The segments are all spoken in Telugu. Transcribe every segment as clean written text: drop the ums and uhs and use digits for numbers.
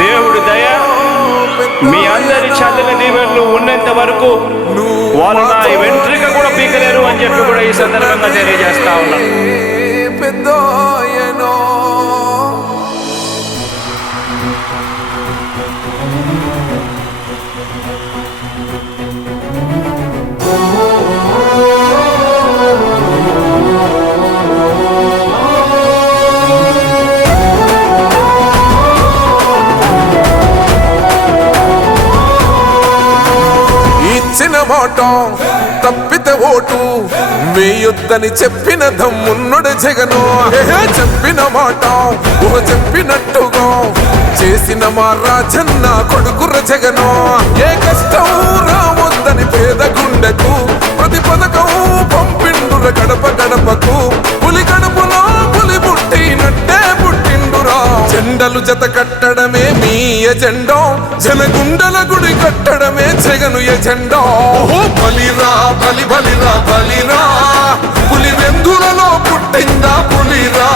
దేవుడి దయ మీ అందరి చల్లని దీవెనలు ఉన్నంత వరకు వాళ్ళు నా వెంట్రిక కూడా పీకలేరు అని చెప్పి కూడా ఈ సందర్భంగా తెలియజేస్తా ఉన్నాను. ఇచ్చిన మాట తప్పితే ఓటు వేయొద్దని చెప్పిన దమ్మున్నడు జగను. చెప్పిన మాట చెప్పినట్టుగా చేసిన మా రాజన్న కొడుకుర జగను. ఏ కష్టం రావద్దని పేద గుండెకు ప్రతి పథకం పంపిండుర గడప గడపకు. పులి గడపలో పులి పుట్టినట్టే పుట్టిండురా. జెండలు జత కట్టడమే మీ ఎజెండా, జనగుండల గుడి కట్టడమే జగను ఎజెండా. బలిరా బలి బలిరా బలిరా, పులి వెందులలో పుట్టిందా పులిరా.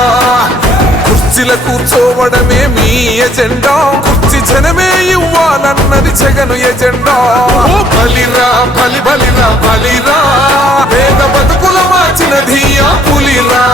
కుర్చీల కూర్చోవడమే మీ ఎజెండా, కుర్చీ జనమే ఇవ్వాలన్నది జగను ఎజెండా. బలిరా బలి బలిరా బలిరా, పేద బతుకుల మార్చినది ఆ పులిరా.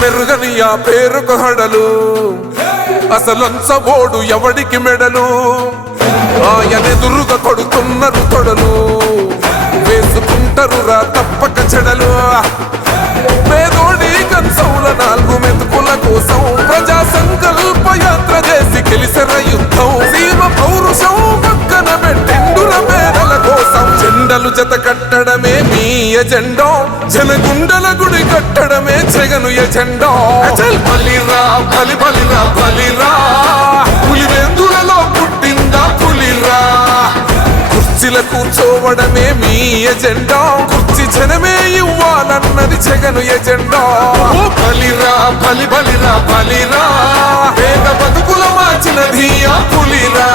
మెరుగని ఆ పేరుకు హడలు, అసలంచబోడు ఎవడికి మెడలు. ఆయనెదురుగా కొడుతున్నారు తొడలు, వేసుకుంటారు రా తప్పక చెడలు. పేదోడి కంచౌల 4 మెతుకుల కోసం ప్రజా సంకల్ప యాత్ర చేసి గెలిసెర యుద్ధం. సీమ పౌరుషం పక్కన పెట్టిండుల పేదల కోసం. జెండలు జత కట్టడమే మీ ఎజెండా, జనగుండల గుడి కట్టడమే జగను ఎజెండా. బలిరా బలి బలిరా బలిరా, పులివెందులలో పుట్టిందా పులిరా. కుర్చీల కూర్చోవడమే మీ ఎజెండా, కుర్చీ జనమే ఇవ్వాలన్నది జగను ఎజెండా. బలిరా బలి బలిరా బలిరా, పేద బతుకుల మార్చినది ఆ పులిరా.